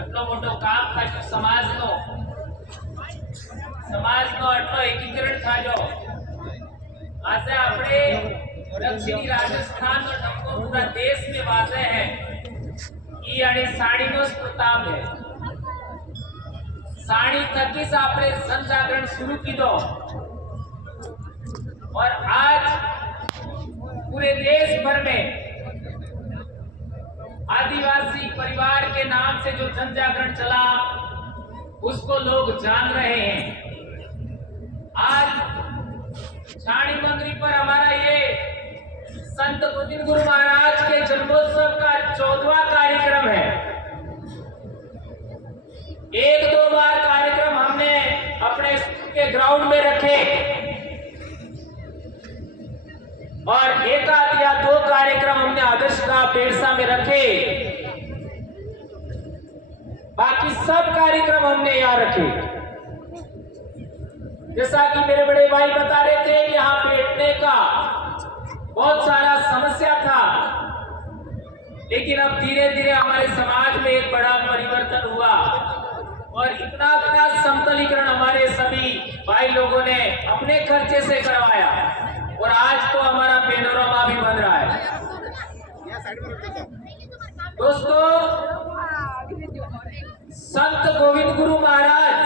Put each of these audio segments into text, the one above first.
આટલો મોટો કામ થાય સમાજનો આટલો એકીકરણ થાજો। આજે આપણે દક્ષિણી રાજસ્થાनનો ટપ્પો पूरा देश में वाजे है ई आणि साडीनो ज प्रताप है। साड़ी थकी से आपने जन जागरण शुरू कीधो और आज पूरे देश भर में आदिवासी परिवार के नाम से जो जन जागरण चला उसको लोग जान रहे हैं। आज छाणी मंदिर पर हमारा ये संत गोविंद गुरु महाराज के जन्मोत्सव का 14वां कार्यक्रम है। एक दो बार कार्यक्रम हमने अपने स्कूल के ग्राउंड में रखे और एक या दो कार्यक्रम हमने आदर्श का पेड़सा में रखे, बाकी सब कार्यक्रम हमने यहाँ रखे। जैसा कि मेरे बड़े भाई बता रहे थे कि यहाँ बैठने का बहुत सारा समस्या था, लेकिन अब धीरे धीरे हमारे समाज में एक बड़ा परिवर्तन हुआ और इतना समतलीकरण हमारे सभी भाई लोगों ने अपने खर्चे से करवाया और आज तो हमारा पेनोरामा भी बन रहा है। दोस्तों, संत गोविंद गुरु महाराज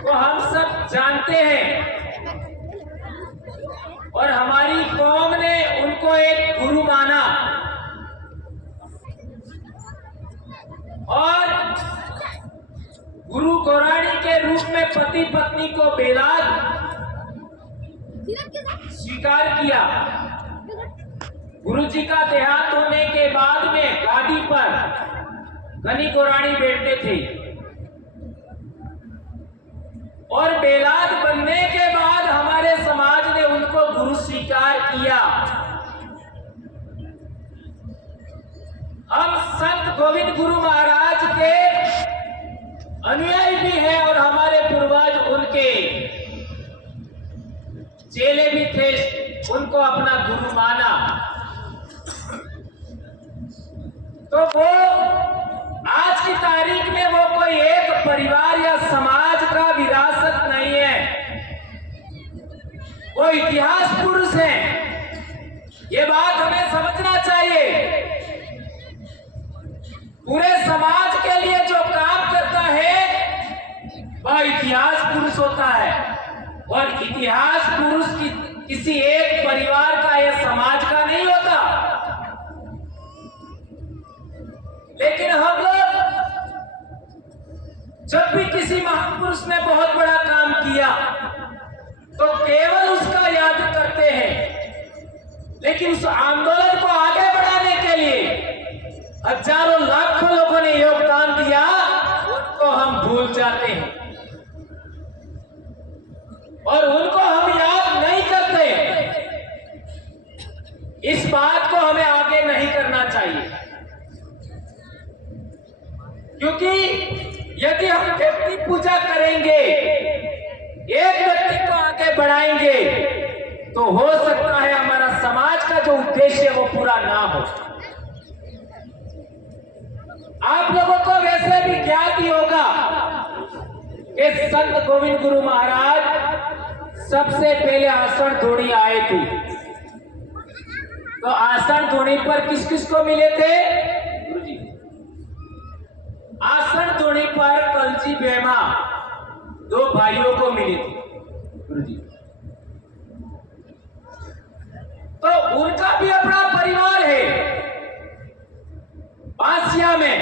को हम सब जानते हैं और हमारी कौम ने उनको एक गुरु माना और गुरु गौराणी के रूप में पति पत्नी को बेलाद स्वीकार किया। गुरु जी का देहांत होने के बाद में गादी पर गनी गौराणी बैठते थे और बेलाद बनने के बाद हमारे समाज ने उनको गुरु स्वीकार किया। हम संत गोविंद गुरु महाराज के अनुयायी भी हैं और हमारे पूर्वज उनके चेले भी थे, उनको अपना गुरु माना। तो वो आज की तारीख में वो कोई एक परिवार या समाज का विरासत नहीं है, वो इतिहास पुरुष है। ये बात हमें समझना चाहिए। पूरे समाज के लिए जो काम करता है वह इतिहास पुरुष होता है और इतिहास पुरुष किसी एक परिवार का या समाज का नहीं होता। लेकिन हम लोग जब भी किसी महापुरुष ने बहुत बड़ा काम किया तो केवल उसका याद करते हैं, लेकिन उस आंदोलन को आगे बढ़ाने के लिए हजारों लाखों लोगों ने योगदान दिया, उनको हम भूल जाते हैं और उनको हम याद नहीं करते। इस बात को हमें आगे नहीं करना चाहिए, क्योंकि यदि हम व्यक्ति पूजा करेंगे, एक व्यक्ति को आगे बढ़ाएंगे, तो हो सकता है हमारा समाज का जो उद्देश्य है वो पूरा ना हो। आप लोगों को वैसे भी ज्ञात ही होगा कि संत गोविंद गुरु महाराज सबसे पहले आषाढ़ धोनी आए थे। तो आषाढ़ धोनी पर किस किस को मिले थे? गुरु जी। आषाढ़ धोनी पर कलजी बेमा दो भाइयों को मिले थे गुरु जी। तो उनका भी अपना परिवार है बांसिया में।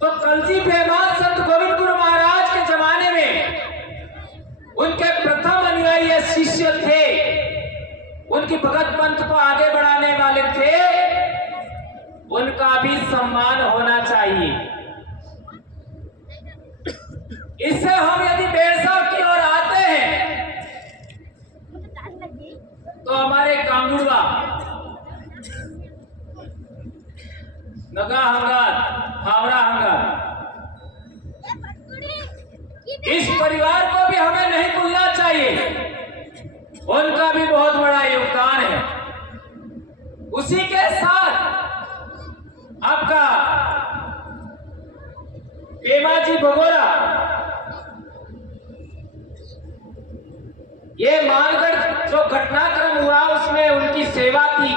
तो कलजी बेमा संत गोविंद गुरु महाराज के जमाने में उनके प्रथम अनुयायी शिष्य थे, उनकी भगत पंथ को आगे बढ़ाने वाले थे, उनका भी सम्मान होना चाहिए। इससे हम यदि बेरसा की ओर आते हैं तो हमारे कांगुड़वा, नगा हंगार, हावड़ा हंगार, इस परिवार को भी हमें नहीं भूलना चाहिए। उनका भी बहुत बड़ा योगदान है। उसी के साथ आपका पेमाजी भगोरा, ये मानगढ़ जो घटनाक्रम हुआ उसमें उनकी सेवा थी।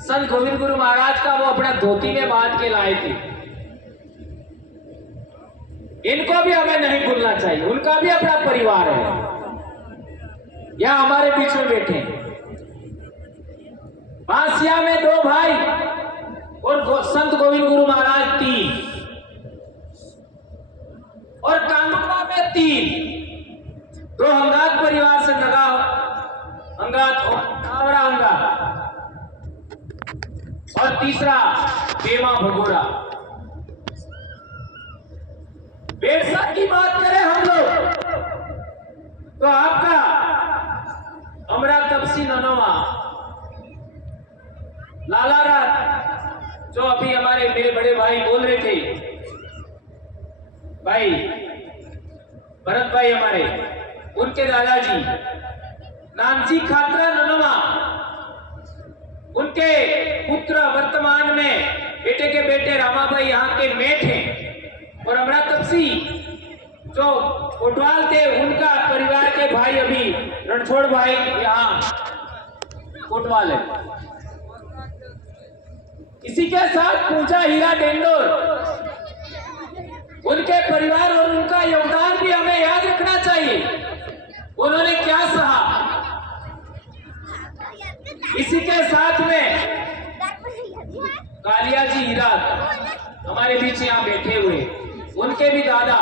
संत गोविंद गुरु महाराज का वो अपना धोती में बांध के लाए थे। इनको भी हमें नहीं भूलना चाहिए, उनका भी अपना परिवार है, यह हमारे बीच में बैठे हैं। बांसिया में 2 भाई और संत गोविंद गुरु महाराज 3, और कांगड़ा में 3, 2 अंगात परिवार से लगा अंगात और अंगात, और तीसरा पेमा भगोरा। बेरसा की बात करें हम लोग तो आपका अमरा तपसी ननोवा लाला रात, जो अभी हमारे मेरे बड़े भाई बोल रहे थे, भाई भरत भाई हमारे, उनके दादाजी नानसी खातरा ननोवा, उनके पुत्र वर्तमान में बेटे के बेटे रामाभाई यहाँ के मेट हैं। और अमरा तपसी जो कोटवाल थे, उनका परिवार के भाई अभी रणछोड़ भाई यहाँ कोटवाल है। इसी के साथ पूजा हीरा डेंडोर, उनके परिवार और उनका योगदान भी हमें याद रखना चाहिए, उन्होंने क्या सहा। इसी के साथ में कालिया जी हीरा हमारे बीच यहाँ बैठे हुए, उनके भी दादा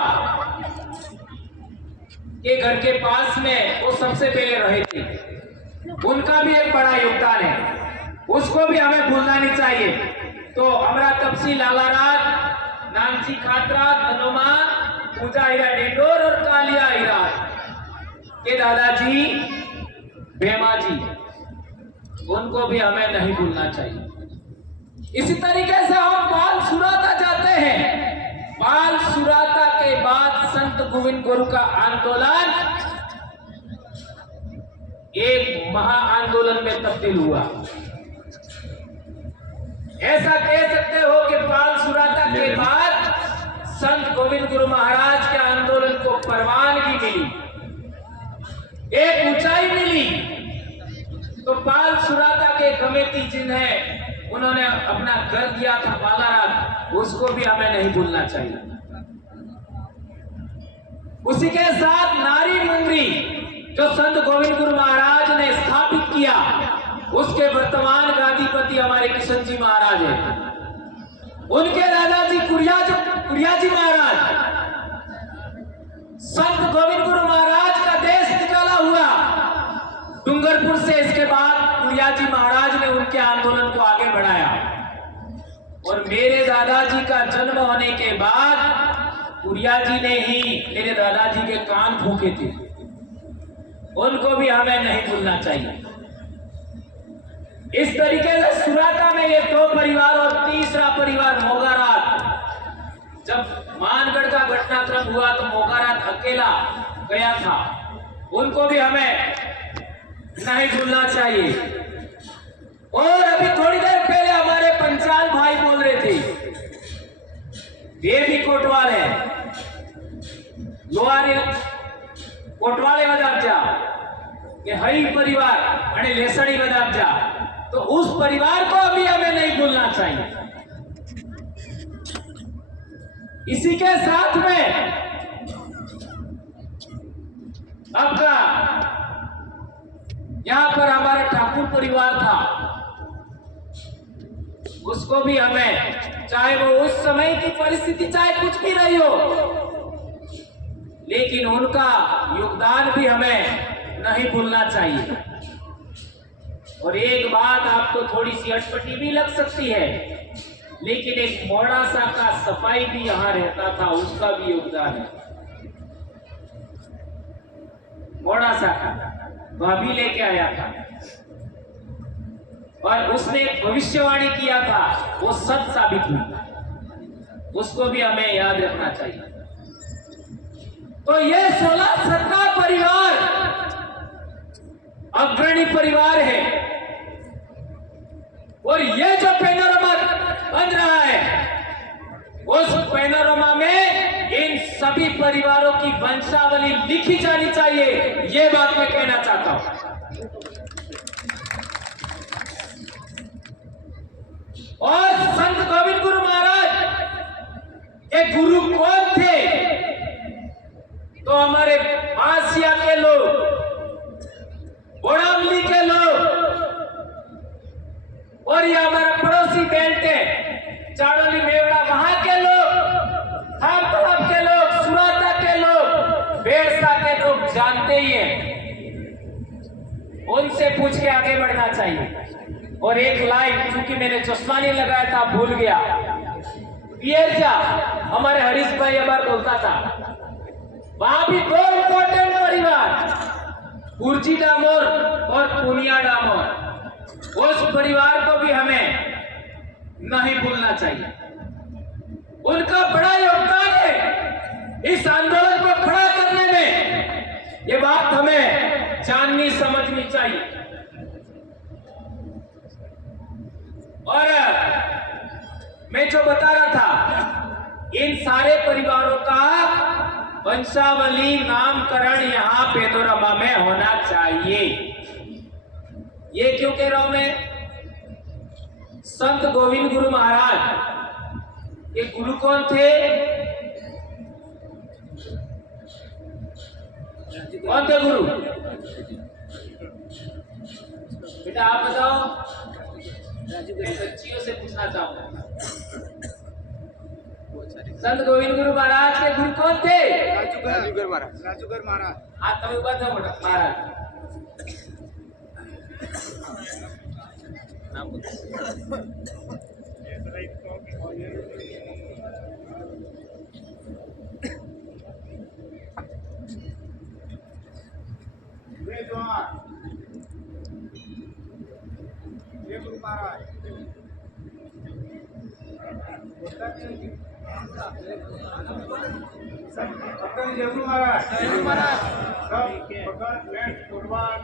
के घर के पास में वो सबसे पहले रहे थे, उनका भी एक बड़ा योगदान है, उसको भी हमें भूलना नहीं चाहिए। तो अमरा तपसी लाला रात, नानसी खातरा धनोमा, पूजा हीरा डेंडोर और कालिया हीरा के दादाजी भेमा जी, उनको भी हमें नहीं भूलना चाहिए। इसी तरीके से हम बाल सुराता जाते हैं। बाल सुराता के बाद संत गोविंद गुरु का आंदोलन एक महा आंदोलन में तब्दील हुआ। ऐसा कह सकते हो कि बाल सुराता के बाद संत गोविंद गुरु महाराज के आंदोलन को परवानगी मिली, एक ऊंचाई मिली। तो बाल सुराता के कमेटी जिन्हें उन्होंने अपना घर दिया था बालारात, उसको भी हमें नहीं भूलना चाहिए। उसी के साथ नारी मुंगरी जो संत गोविंद गुरु महाराज ने स्थापित किया, उसके वर्तमान गादीपति हमारे किशन जी महाराज हैं। उनके दादाजी कुरिया जी महाराज, संत गोविंद गुरु महाराज का देश निकाला हुआ डूंगरपुर से। इसके बाद कुरिया जी महाराज ने उनके आंदोलन को आगे बढ़ाया, और मेरे दादाजी का जन्म होने के बाद कुरिया जी ने ही मेरे दादाजी के कान फूके थे, उनको भी हमें नहीं भूलना चाहिए। इस तरीके से सुराता में ये 2 परिवार और तीसरा परिवार मोगारात, जब मानगढ़ का घटनाक्रम हुआ तो मोगारात अकेला गया था, उनको भी हमें नहीं भूलना चाहिए। और अभी थोड़ी देर पहले हमारे पंचाल भाई बोल रहे थे, ये भी कोटवाल है, लोहारी कोटवाले बदाबजा, ये हई परिवार आणि लेसड़ी बदाबजा, तो उस परिवार को अभी हमें नहीं भूलना चाहिए। इसी के साथ में आपका यहां पर हमारा ठाकुर परिवार था, उसको भी हमें, चाहे वो उस समय की परिस्थिति चाहे कुछ भी रही हो, लेकिन उनका योगदान भी हमें नहीं भूलना चाहिए। और एक बात आपको थोड़ी सी अटपटी भी लग सकती है, लेकिन एक मोड़ासा का सफाई भी यहां रहता था, उसका भी योगदान है। मोड़ासा का भाभी लेके आया था और उसने भविष्यवाणी किया था, वो सच साबित हुई, उसको भी हमें याद रखना चाहिए। तो ये 16 सत्ता परिवार अग्रणी परिवार है, और ये जो पैनोरमा बन रहा है, परिवारों की वंशावली लिखी जानी चाहिए, ये बात मैं कहना चाहता हूं। और संत गोविंद गुरु महाराज के गुरु कौन थे? तो हमारे बासिया के लोग, बोड़ावली के लोग, और ये हमारा पड़ोसी बेल्ट है चाड़ोली मेवड़ा, वहां के लोग, थामतलाब के लोग, सुराता के लोग, बेड़सा के लोग जानते ही हैं। उनसे पूछ के आगे बढ़ना चाहिए। और एक लाइन, क्योंकि मैंने चश्मा नहीं लगाया था, भूल गया। पियरजा हमारे हरीश भाई एक बार बोलता था, वहां भी दो इंपॉर्टेंट परिवार, गुरजी डामोर और पुनिया डामोर, उस परिवार को भी हमें नहीं भूलना चाहिए। उनका बड़ा योगदान है इस आंदोलन को खड़ा करने में, ये बात हमें जाननी समझनी चाहिए। और मैं जो बता रहा था, इन सारे परिवारों का वंशावली नामकरण यहाँ पेनोरमा में होना चाहिए। ये क्यों कह रहा हूं मैं? संत गोविंद गुरु महाराज ये गुरु कौन थे? कौन थे गुरु? बेटा आप बताओ, बच्चियों से पूछना चाहूंगा। संत गोविंद गुरु महाराज के गुरु कौन थे? राजूगर महाराज। राजूगर महाराज। हाँ, तभी बात है महाराज। नाम ये गुरु महाराज जयगुरु महाराज, जयगुरु महाराज, सब भगत लेट कुर्बान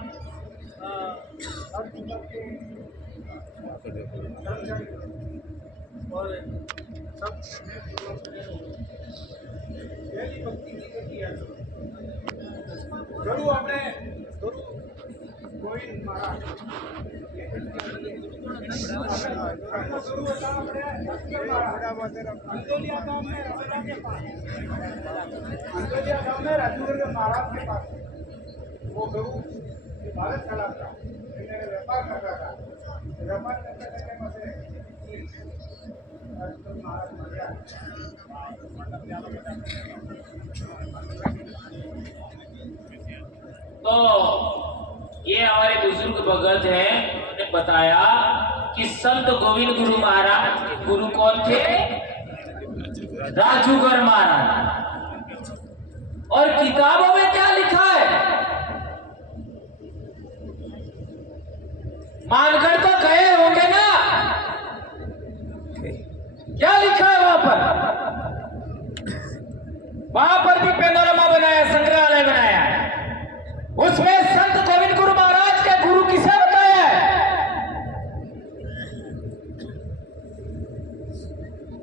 और सब भक्ति की गति है। गुरु अपने गुरु गोविंद महाराज अंदोलिया गांव में रसोड़ा के पास, अंदोलिया गांव में राजूगर महाराज के पास वो गुरु भारत चलाता, व्यापार करता था। व्यापार करते करते मुझे महाराज मर गया। तो ये हमारे बुजुर्ग भगत हैं, उन्होंने बताया कि संत गोविंद गुरु महाराज के गुरु कौन थे? राजूगर महाराज। और किताबों में क्या लिखा है? मानकर तो गए होंगे ना, क्या लिखा है वहां पर? वहां पर भी पेनोरमा बनाया, संग्रहालय बनाया, उसमें संत गोविंद गुरु महाराज के गुरु किसे बताया है?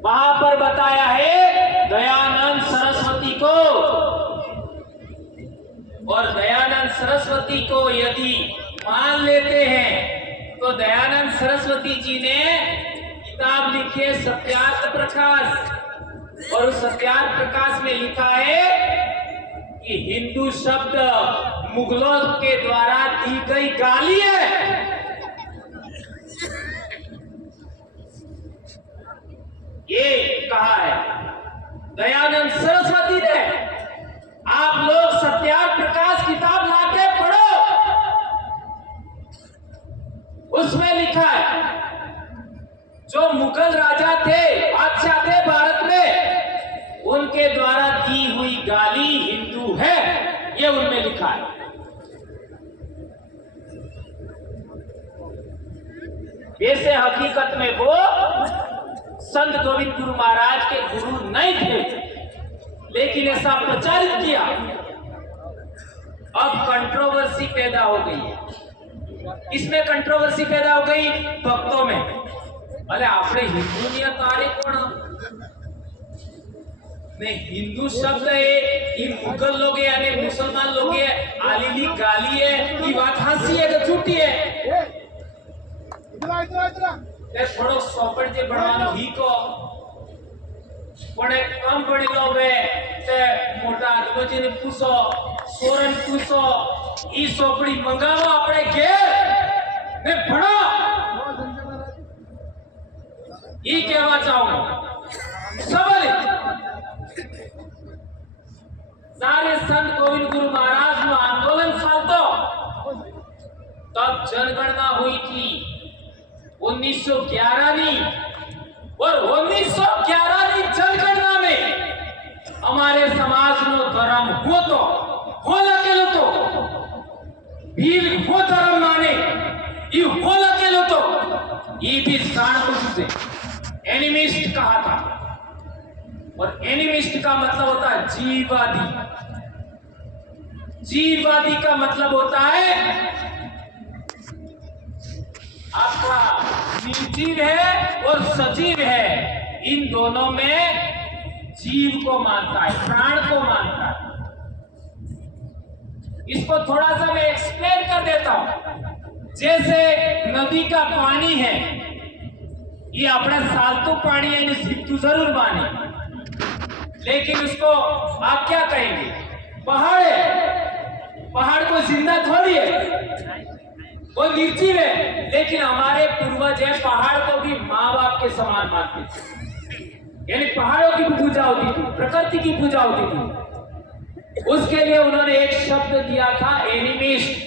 वहां पर बताया है दयानंद सरस्वती को। और दयानंद सरस्वती को यदि मान लेते हैं तो दयानंद सरस्वती जी ने किताब लिखी है सत्यार्थ प्रकाश, और उस सत्यार्थ प्रकाश में लिखा है कि हिंदू शब्द मुगलों के द्वारा दी गई गाली है। ये कहा है दयानंद सरस्वती ने। आप लोग सत्यार्थ प्रकाश किताब लाके पढ़ो, उसमें लिखा है जो मुगल राजा थे, बादशाह थे भारत में, उनके द्वारा दी हुई गाली हिंदू है, ये उनमें लिखा है। वैसे हकीकत में वो संत गोविंद गुरु महाराज के गुरु नहीं थे, लेकिन ऐसा प्रचारित किया। अब कंट्रोवर्सी पैदा हो गई है। इसमें कंट्रोवर्सी पैदा हो गई भक्तों में। अरे आपने हिंदू नहीं तारे कौन? ने हिंदू शब्द है ये मुगल लोग है यानी मुसलमान लोग है आलीली गाली है ये बात हंसी है कि झूठी है ते थोड़ो सोपड़ जे बनवानो ही को पड़े कम पड़ी लो वे ते मोटा आदमी ने पूछो सोरन पूछो ई सोपड़ी मंगावो अपने घेर ने भणो ये कहवा चाहूंगा सवाल सारे संत गोविंद गुरु महाराज नु आंदोलन चालतो तब जनगणना हुई थी 1911 नी और 1911 नी जनगणना में हमारे समाज नो धर्म हो लकेलो तो भील हो धर्म माने ये हो लकेलो तो ये भी साणकुश से एनिमिस्ट कहा था और एनिमिस्ट का मतलब होता है जीववादी जीववादी का मतलब होता है आपका निर्जीव है और सजीव है इन दोनों में जीव को मानता है प्राण को मानता है इसको थोड़ा सा मैं एक्सप्लेन कर देता हूं जैसे नदी का पानी है ये अपना सालतू पानी है सिद्धू जरूर माने लेकिन उसको आप क्या कहेंगे पहाड़ है पहाड़ को जिंदा थोड़ी है वो निर्जीव है लेकिन हमारे पूर्वज है पहाड़ को भी माँ बाप के समान मानते थे यानी पहाड़ों की भी पूजा होती थी प्रकृति की पूजा होती थी उसके लिए उन्होंने एक शब्द दिया था एनिमिस्ट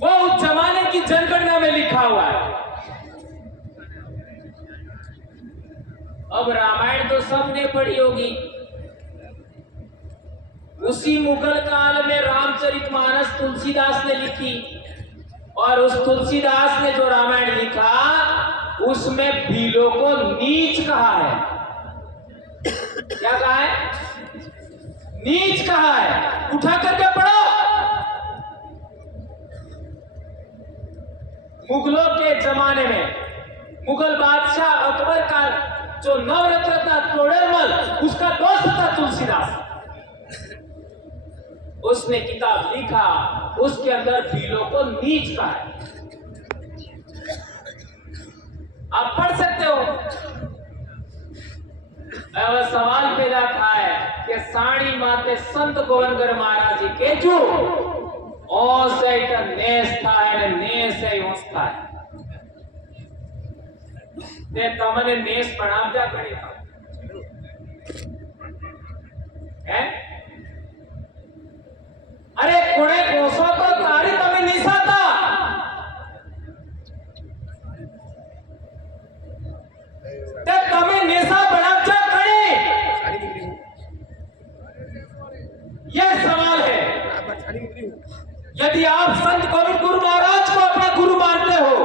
वो उस जमाने की जनगणना में लिखा हुआ है अब रामायण तो सबने पढ़ी होगी उसी मुगल काल में रामचरितमानस तुलसीदास ने लिखी और उस तुलसीदास ने जो रामायण लिखा उसमें भीलों को नीच कहा है क्या कहा है नीच कहा है उठा करके पढ़ो मुगलों के जमाने में मुगल बादशाह अकबर का जो नवरत्न था तोड़रमल उसका दोस्त था तुलसीदास उसने किताब लिखा उसके अंदर भीलों को नीच कहा है आप पढ़ सकते हो अब सवाल पैदा था है कि साड़ी माते संत गोविंदगर महाराज जी के जो ओसे नेस था है नेस है होस्ता है ते तमने नेस बनावजा करी है अरे कोणे कोसो तो तारी तमे निसाता ते तमे नेसा बनावजा करी यह सवाल है यदि आप संत गोविंद गुरु महाराज को अपना गुरु मानते हो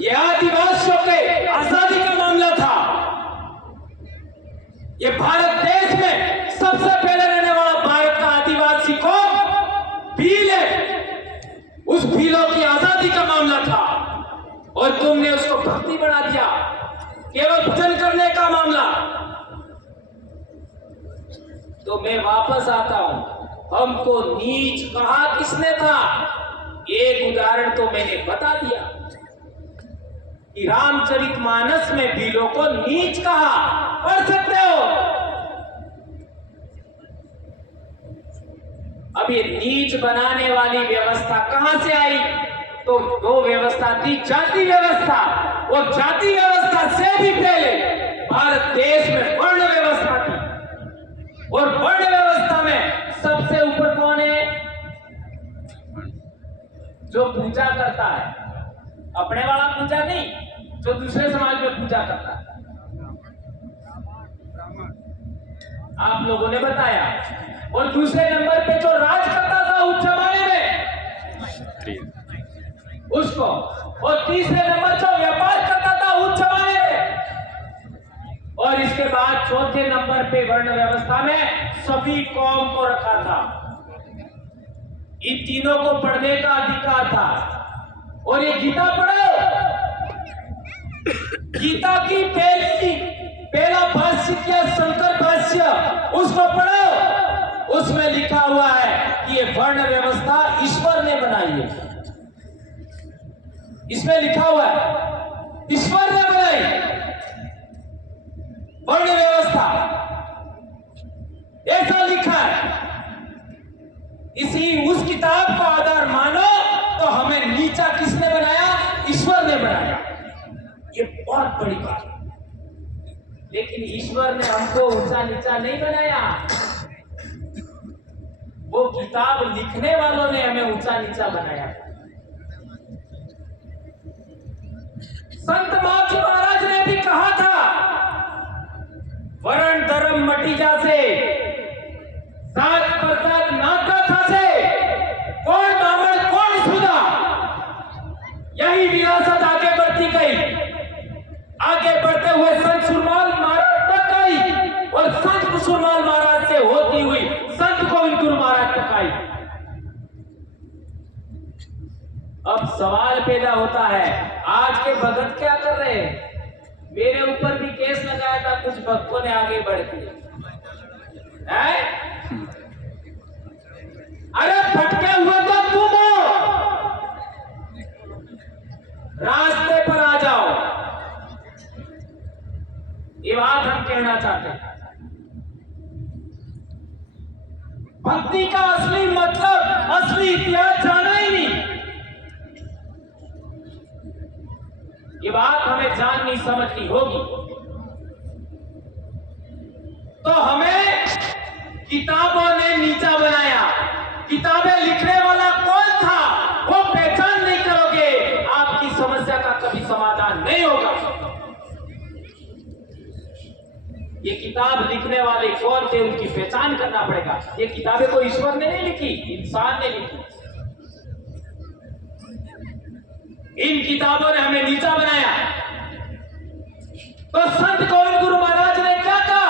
यह आदिवासियों के आजादी का मामला था यह भारत देश में सबसे पहले रहने वाला भारत का आदिवासी कौन भील है उस भीलों की आजादी का मामला था और तुमने उसको भक्ति बना दिया केवल भजन करने का मामला तो मैं वापस आता हूं हमको नीच कहा किसने था एक उदाहरण तो मैंने बता दिया कि रामचरितमानस में भीलों को नीच कहा पढ़ सकते हो अब ये नीच बनाने वाली व्यवस्था कहां से आई तो दो व्यवस्था थी जाति व्यवस्था और जाति व्यवस्था से भी पहले भारत देश में वर्ण व्यवस्था थी और वर्ण व्यवस्था में सबसे ऊपर कौन है जो पूजा करता है अपने वाला पूजा नहीं जो दूसरे समाज में पूजा करता है आप लोगों ने बताया और दूसरे नंबर पे जो राज करता था उस जमाने में उसको और तीसरे नंबर जो व्यापार करता था उस जमाने में और इसके बाद चौथे नंबर पे वर्ण व्यवस्था में सभी कौम को रखा था इन तीनों को पढ़ने का अधिकार था और ये गीता पढ़ो गीता की पहला उसको पढ़ो, उसमें लिखा हुआ है कि ये वर्ण व्यवस्था ईश्वर ने बनाई है। इसमें लिखा हुआ है ईश्वर ने बनाई वर्ण व्यवस्था, ऐसा लिखा है। इसी उस किताब का आधार मानो तो हमें नीचा किसने बनाया? ईश्वर ने बनाया। ये बहुत बड़ी बात है। लेकिन ईश्वर ने हमको ऊंचा नीचा नहीं बनाया, वो किताब लिखने वालों ने हमें ऊंचा नीचा बनाया। संत माची महाराज ने भी कहा था, वरण धर्म मटी जासे, सात प्रसाद नाका था से, कौन ब्राह्मण कौन सुधा, यही विरासत आगे बढ़ती गई। आगे बढ़ते हुए संत सुरमाल महाराज तक आई और संत सुरमाल महाराज से होती हुई संत गोविंद गुरु महाराज तक आई। अब सवाल पैदा होता है, आज के भगत क्या कर रहे हैं? मेरे ऊपर भी केस लगाया था कुछ भक्तों ने आगे बढ़ के, अरे भटके हुए तो तुम हो, रास्ते पर आ जाओ। ये बात हम कहना चाहते हैं। भक्ति का असली मतलब, असली इतिहास जाना ही नहीं। ये बात हमें जाननी समझनी होगी। तो हमें किताबों ने नीचा बनाया। किताबें लिखने वाला कौन था वो पहचान नहीं करोगे, आपकी समस्या का कभी समाधान नहीं होगा। ये किताब लिखने वाले कौन थे उनकी पहचान करना पड़ेगा। ये किताबें कोई ईश्वर ने नहीं लिखी, इंसान ने लिखी। इन किताबों ने हमें नीचा बनाया। तो संत गोविंद गुरु महाराज ने क्या कहा?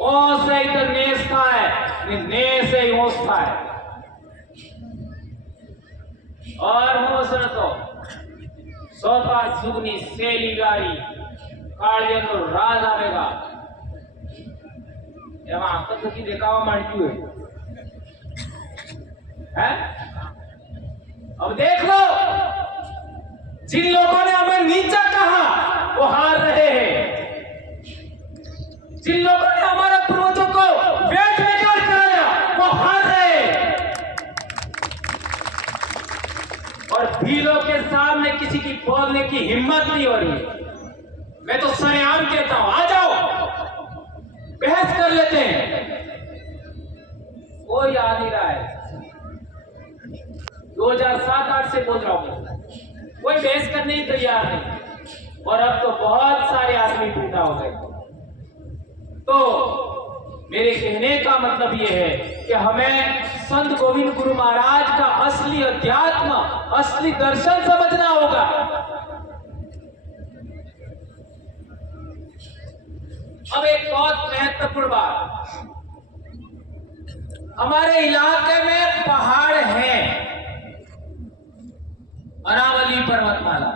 ओ से इधर नेस था है, ने से ओस था है। और हो सर तो सोता सुगनी सेली गाड़ी કાળિયાનો રાજ આવેગા, એમાં આંખ થકી દેખાવા માંડ્યું है? अब देख लो, जिन लोगों ने हमें नीचा कहा वो हार रहे हैं। जिन लोगों ने हमारे पूर्वजों को वेट लेकर कराया वो हार रहे हैं। और भीलों के सामने किसी की बोलने की हिम्मत नहीं हो रही है। मैं तो सरेआम कहता हूं, आ जाओ बहस कर लेते हैं। कोई आ नहीं रहा है। 2007-8 से बोल रहा हूं, कोई बहस करने ही तैयार नहीं। और अब तो बहुत सारे आदमी टूटा हो गए। तो मेरे कहने का मतलब यह है कि हमें संत गोविंद गुरु महाराज का असली अध्यात्म, असली दर्शन समझना होगा। अब एक बहुत महत्वपूर्ण बात, हमारे इलाके में पहाड़ है, अरावली पर्वतमाला।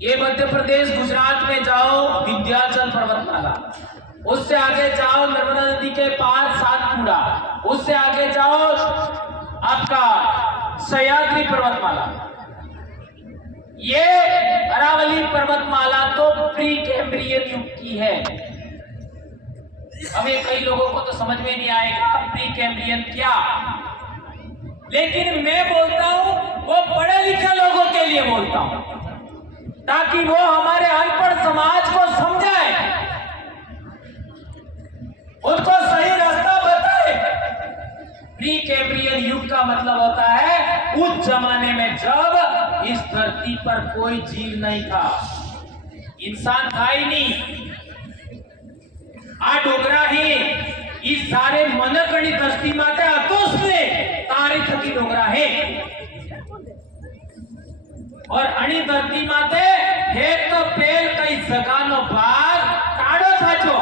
ये मध्य प्रदेश गुजरात में जाओ विंध्याचल पर्वतमाला, उससे आगे जाओ नर्मदा नदी के पार सातपुड़ा, उससे आगे जाओ आपका सह्याद्री पर्वतमाला। ये अरावली पर्वतमाला तो प्री कैम्ब्रियन युग की है। हमें कई लोगों को तो समझ में नहीं आएगा प्री कैम्ब्रियन क्या, लेकिन मैं बोलता हूं वो पढ़े लिखे लोगों के लिए बोलता हूं, ताकि वो हमारे अनपढ़ समाज को समझाए, उनको सही रास्ता बताए। प्री कैम्ब्रियन युग का मतलब होता है उस जमाने में जब इस धरती पर कोई जीव नहीं था, इंसान था ही नहीं। आ डोगरा ही इस सारे मनकणी धरती माटे अतोसले तारी थकी डोगरा है। और अणी धरती माटे हे तो पेल कई जगानो भाग काढ़ो थाचो,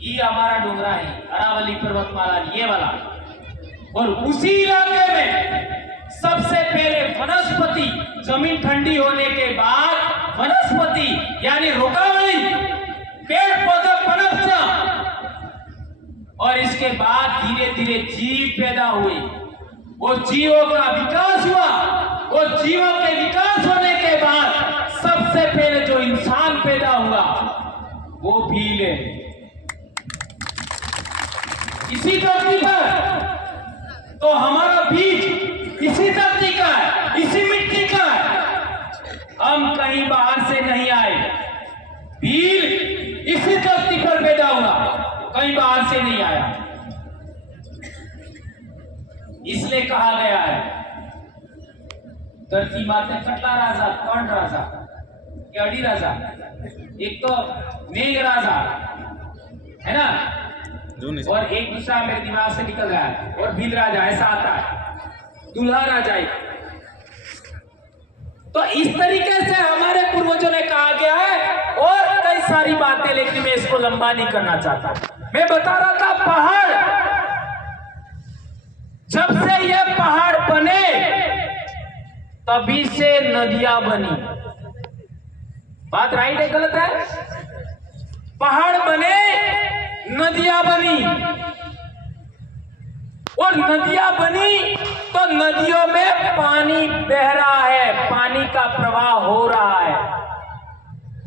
ये हमारा डोगरा है अरावली पर्वतमाला, ये वाला। और उसी इलाके में सबसे पहले वनस्पति, जमीन ठंडी होने के बाद वनस्पति यानी रोगावली, पेड़ पौधे पनपना, और इसके बाद धीरे धीरे जीव पैदा हुए। वो जीवों का विकास हुआ। वो जीवों के विकास होने के बाद सबसे पहले जो इंसान पैदा हुआ वो भील है। इसी धरती पर तो हमारा बीज इसी धरती का है, इसी मिट्टी का है। हम कहीं बाहर से नहीं आए। भील इसी धरती पर पैदा हुआ, कहीं बाहर से नहीं आया। इसलिए कहा गया है धरती माते कटला राजा, कौन राजा, केडी राजा, एक तो मेघ राजा है ना, और एक दूसरा मेरे दिमाग से निकल रहा है, और भील राजा ऐसा आता है, दूल्हा राजा। तो इस तरीके से हमारे पूर्वजों ने कहा गया है, और कई सारी बातें, लेकिन मैं इसको लंबा नहीं करना चाहता। मैं बता रहा था पहाड़, जब से ये पहाड़ बने तभी से नदियां बनी। बात राइट है गलत है? पहाड़ बने, नदियां बनी, और नदियां बनी तो नदियों में पानी बह रहा है, पानी का प्रवाह हो रहा है।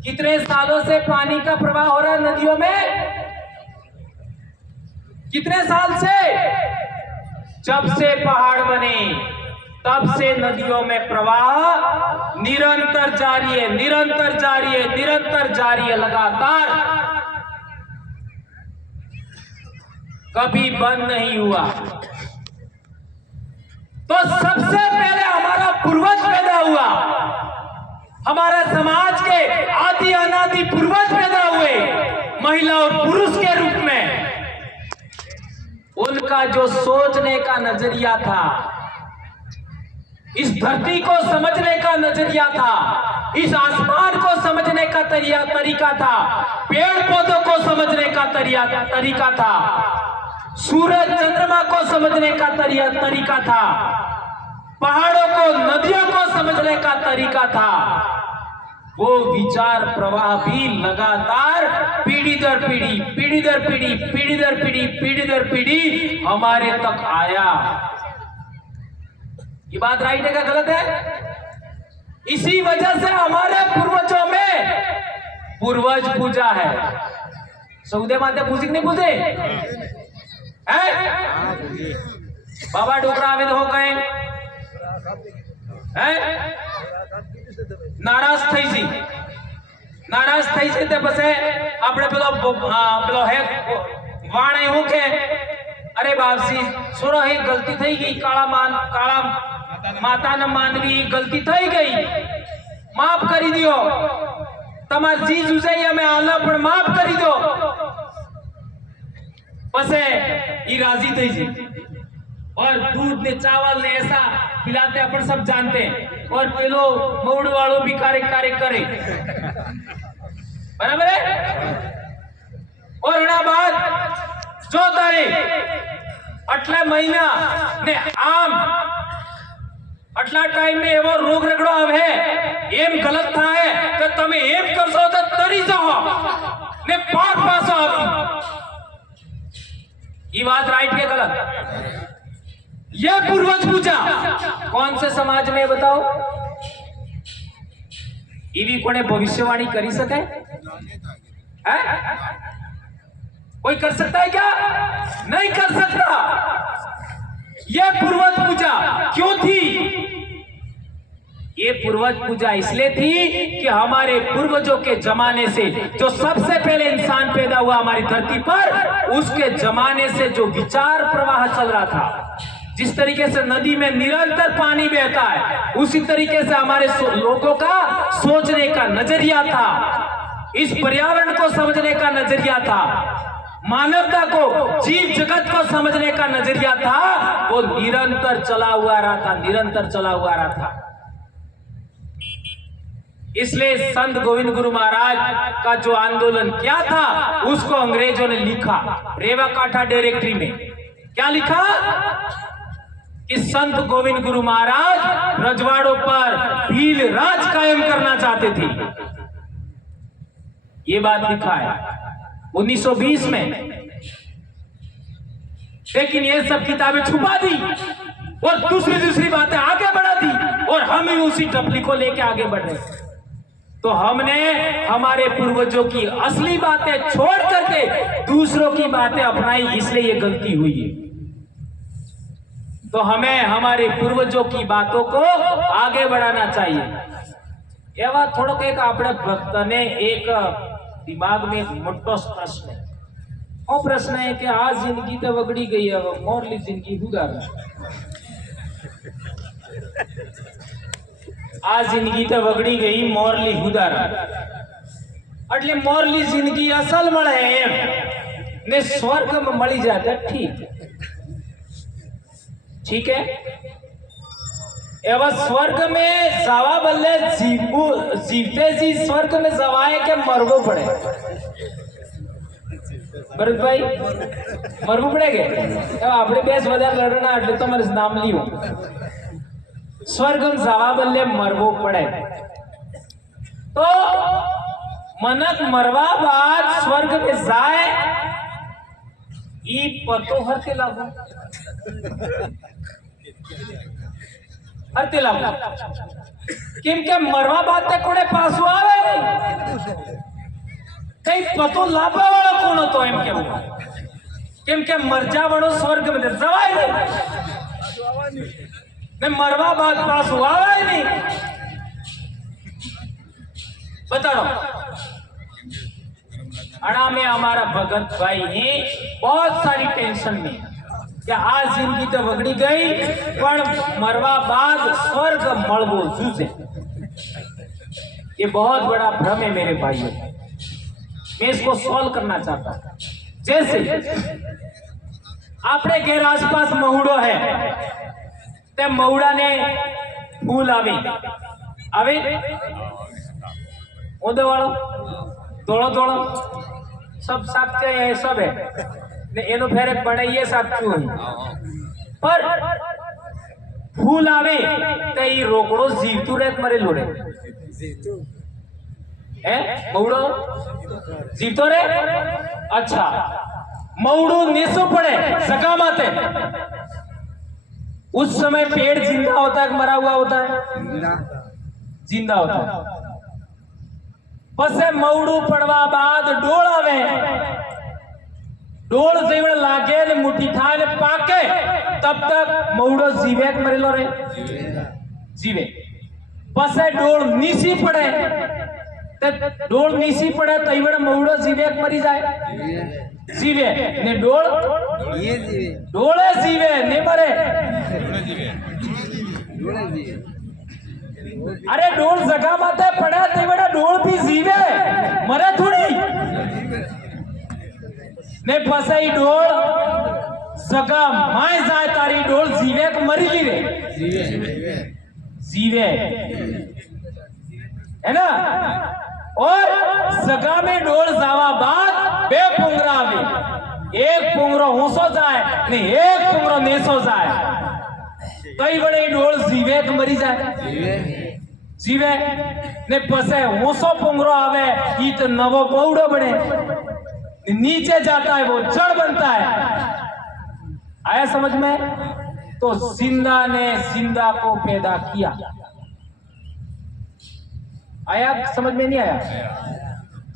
कितने सालों से पानी का प्रवाह हो रहा है नदियों में? कितने साल से? जब से पहाड़ बने तब से नदियों में प्रवाह निरंतर जारी है, निरंतर जारी है, निरंतर जारी है, लगातार, कभी बंद नहीं हुआ। तो सबसे पहले हमारा पूर्वज पैदा हुआ, हमारे समाज के आदि अनादि पूर्वज पैदा हुए, महिला और पुरुष के रूप में। उनका जो सोचने का नजरिया था, इस धरती को समझने का नजरिया था, इस आसमान को समझने का तरीका था, पेड़ पौधों को समझने का तरीका था, सूरज चंद्रमा को समझने का तरीका था, पहाड़ों को, नदियों को समझने का तरीका था। वो विचार प्रवाह भी लगातार पीढ़ी दर पीढ़ी, पीढ़ी दर पीढ़ी, पीढ़ी दर पीढ़ी, पीढ़ी दर पीढ़ी हमारे तक आया। ये बात राइट है क्या गलत है? इसी वजह से हमारे पूर्वजों में पूर्वज पूजा है। सऊदे माते पूजी नहीं पूजे है? बाबा डोकरा आवेद हो गए हैं, नाराज થઈ જી, નારાજ થઈ છે તે પછી આપણે પેલો હે વાણે હું કે અરે બાપસી સોરો હે ગલતી થઈ ગઈ, કાળા માતાના માનવી ગલતી થઈ ગઈ, માફ કરી દો, તમાર ચીજ ઉજાઈ અમે આલા પણ માફ કરી દો। પછી ઈ રાજી થઈ છે, और दूध ने चावल ने ऐसा खिलाते अपन सब जानते हैं, और पेलो मऊड़ वालों भी कार्य करे, बराबर है? और एना बाद जो तारे आटला महीना ने आम आटला टाइम में एवो रोग रगड़ो आवे एम गलत था है तो तमे एम करशो तो तरी जाओ ने पासो आवी। ये बात राइट के गलत? यह पूर्वज पूजा कौन से समाज में बताओ? एवी कोने भविष्यवाणी करी सके है? कोई कर सकता है क्या? नहीं कर सकता। यह पूर्वज पूजा क्यों थी? ये पूर्वज पूजा इसलिए थी कि हमारे पूर्वजों के जमाने से जो सबसे पहले इंसान पैदा हुआ हमारी धरती पर, उसके जमाने से जो विचार प्रवाह चल रहा था, जिस तरीके से नदी में निरंतर पानी बहता है, उसी तरीके से हमारे लोगों का सोचने का नजरिया था, इस पर्यावरण को समझने का नजरिया था, मानवता को, जीव जगत को समझने का नजरिया था, वो निरंतर चला हुआ रहा था, निरंतर चला हुआ रहा था। इसलिए संत गोविंद गुरु महाराज का जो आंदोलन क्या था, उसको अंग्रेजों ने लिखा रेवा काठा डायरेक्टरी में। क्या लिखा? कि संत गोविंद गुरु महाराज रजवाड़ों पर भी नील राज कायम करना चाहते थे। ये बात लिखा है 1920 में। लेकिन ये सब किताबें छुपा दी और दूसरी बातें आगे बढ़ा दी, और हम ही उसी टपली को लेके आगे बढ़ रहे। तो हमने हमारे पूर्वजों की असली बातें छोड़ करके दूसरों की बातें अपनाई, इसलिए ये गलती हुई है। तो हमें हमारे पूर्वजों की बातों को आगे बढ़ाना चाहिए। एवा थोड़ोक एक આપણે ભક્તને એક दिमाग में एक मोटो प्रश्न है। वो प्रश्न है कि आज जिंदगी तो बगड़ी गई है, मोरली जिंदगी सुधार। आज जिंदगी तो बगड़ी गई, मोरली सुधार। એટલે મોરલી જિંદગી અસલ મળે એમ ને સ્વર્ગમાં મળી જાય ठीक ठीक है। एवं स्वर्ग में जावा बल्ले जीवते जी स्वर्ग में जवाए के मरवो पड़े। भरत भाई मरवो पड़ेगे अपने बेस वजह लड़ना એટલે तो मेरे नाम लियो। स्वर्ग में जावा बल्ले मरवो पड़े। तो मनक मरवा बाद स्वर्ग में जाए ई पतो हरते लागू हरते लागू केम के मरवा बात ते कोने पासो आवे नहीं, कई पतो लाभा वाला कोण तो एम केम के मरजा वालो स्वर्ग में जवाय नहीं ने मरवा बात पासो आवे नहीं। बताओ अड़ा में हमारा भगत भाई ही बहुत सारी टेंशन में कि आज जिंदगी तो बगड़ी गई पर मरवा बाद स्वर्ग मलबो जूझे। ये बहुत बड़ा भ्रम है मेरे भाइयों, मैं इसको सॉल्व करना चाहता हूं। जैसे आपने घेर आसपास महुड़ो है, ते महुड़ा ने फूल आवे आवे ओदे वालों दौड़ो दौड़ो सब साथ है, सब है ने एनो फेरे बनाइए साचू है। पर फूल आवे तो ये रोकड़ो जीवतू रे मरे लोड़े है मौड़ो जीवतो रे। अच्छा मौड़ो नेसो पड़े सका माते, उस समय पेड़ जिंदा होता है मरा हुआ होता है? जिंदा होता है। पसे मौड़ू पड़वा बाद डोल आवे, डोल जेवड़ लागे ने मुट्ठी था ने पाके तब तक मौड़ो जीवे मरेलो रे जीवे। पसे डोल नीसी पड़े ते डोल नीसी पड़े तो इवड़ मौड़ो जीवे मरी जाए जीवे ने डोल ये जीवे डोले जीवे ने मरे डोले जीवे। अरे डोल जगह माते पड़े तो बड़ा डोल भी जीवे मरे थोड़ी ने फसाई डोल जगह माए जाए तारी डोल जीवे को मरी ली रे जीवे है ना। और जगह में डोल जावा बाद बे पुंगरा आवे, एक पुंगरो होसो जाए ने एक पुंगरो नेसो जाए, कई बड़े डोल जीवे को मरी जाए जीवे ने पसे होसो पुंगरो आवे ई तो नवो पौड़ो बने, नीचे जाता है वो जड़ बनता है। आया समझ में? तो जिंदा ने जिंदा को पैदा किया। आया समझ में नहीं आया?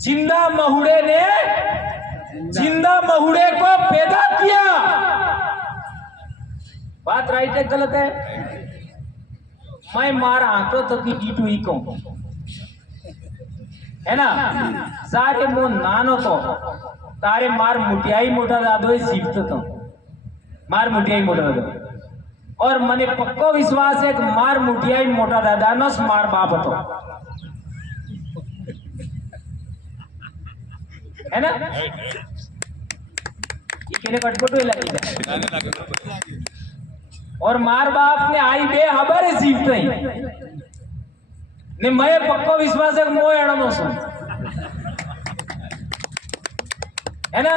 जिंदा महुड़े ने जिंदा महुड़े को पैदा किया। बात राइट है गलत है? मैं मार आंखों तक की ईटू ही कहूं है ना। सारे मो नानो तो तारे मार मुटियाई मोटा दादो जीवत तो मार मुटियाई मोटा दादो, और मने पक्को विश्वास है कि मार मुटियाई मोटा दादा नो मार बाप तो है ना। ये केने कटपटो लगी जाए और मार बाप ने आई बे हबर जीवत ने मैं पक्को विश्वास है मो एणो सु है ना।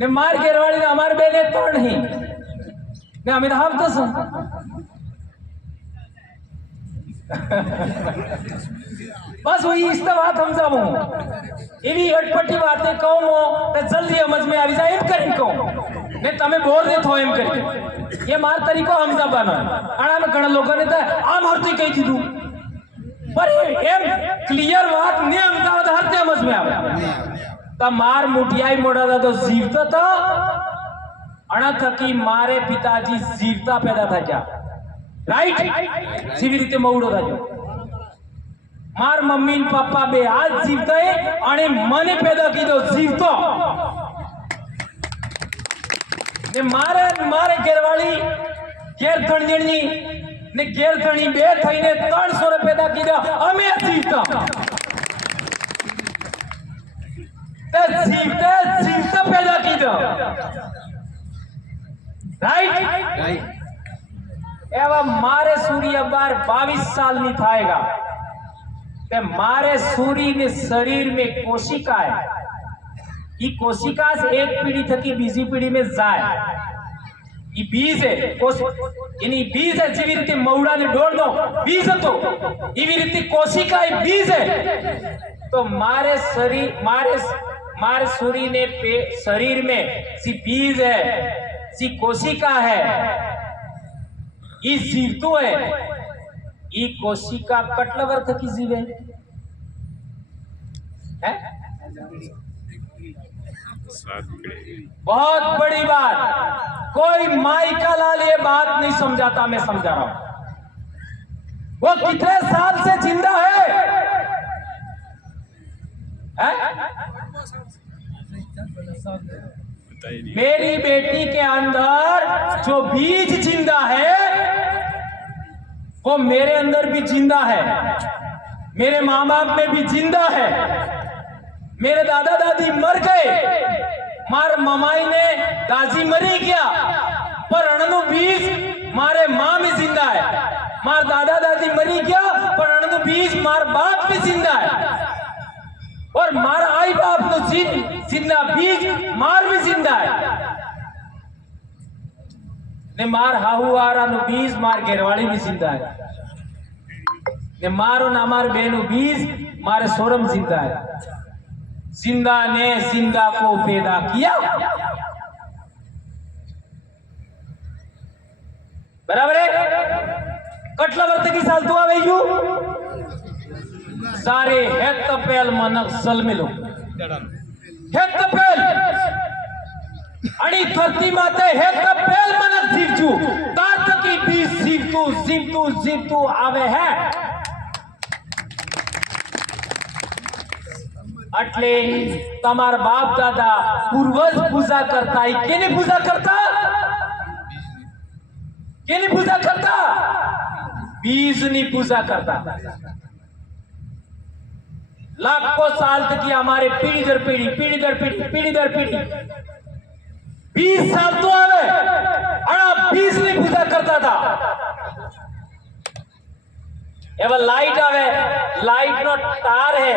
ने मार केरवाड़ी ने हमार बेने तोड़ ही ने हमें हम तो सुन बस वही इस बात समझाऊं एवी अटपटी बातें कहूं तो जल्दी समझ में આવી જાય એમ કરીને કહું ને તમે બોર દે થો એમ કરીને ये मार तरीको समझाવાનો અને આમે ઘણા લોકોને તો આમ હરતી કહી દીધું पर એમ ક્લિયર વાત ને સમજાવો તો હરતે સમજ में આવે તો માર મુઠિયાઈ મોડા તો જીવતો તો અણા થકી મારે પિતાજી જીવતા પેદા થયા રાઈટ જેવી રીતે મવડો થયો मार मम्मी न पापा बे आज जीवता है અને મને પેદા કીધો જીવતો ને મારે મારે ઘરવાળી ઘેર ધણજણી ને ઘેર ધણી બે થઈને 300 ને પેદા કીધા અમે જીવતા તે જીવતા જીવતા પેદા કીધો રાઈટ એવા મારે સૂર્ય બાર 22 साल ની થાયગા ते मारे सूर्य में शरीर में कोशिका है ये कोशिका से एक पीढ़ी थकी बीजी पीढ़ी में जाए ये बीज है यानी बीज है जीवी रीति मौड़ा ने डोल दो बीज तो ये रीति कोशिका है बीज है तो मारे शरीर मारे सूर्य ने शरीर में सी बीज है सी कोशिका है ये जीवतो है ई कोशिका कटला वर्ष की जीवे है बहुत बड़ी बात कोई माई का लाल ये बात नहीं समझाता मैं समझा रहा हूं वो कितने साल से जिंदा है? मेरी बेटी के अंदर जो बीज जिंदा है वो मेरे अंदर भी जिंदा है मेरे माँ बाप में भी जिंदा है मेरे दादा दादी मर गए मार ममाई ने दादी मरी गया पर अणनु बीज मारे माँ में जिंदा है मार दादा दादी मरी गया पर अणनु बीज मार बाप में जिंदा है और मार आई बाप नो जिंदा बीज मार में जिंदा है ने मार हाहुआरा नो बीज मार घेरवाड़ी में जिंदा है ने मारो ना मार बेनो बीज मारे सोरम जिंदा है जिंदा ने जिंदा को पैदा किया बराबर है कटला वर्त की साल तो आवे यू सारे हेत पेल मनक सल मिलो हेत पेल आणि धरती माते हेत पेल मनक जीवजू तात की बीज जीवतू आवे है अटले तमार बाप दादा पूर्वज पूजा करता है केने पूजा करता बीज नहीं पूजा करता लाखों साल तक की हमारे पीढ़ी दर पीढ़ी 20 साल तो आवे अड़ा बीज नहीं पूजा करता था एवं लाइट आवे लाइट नो तार है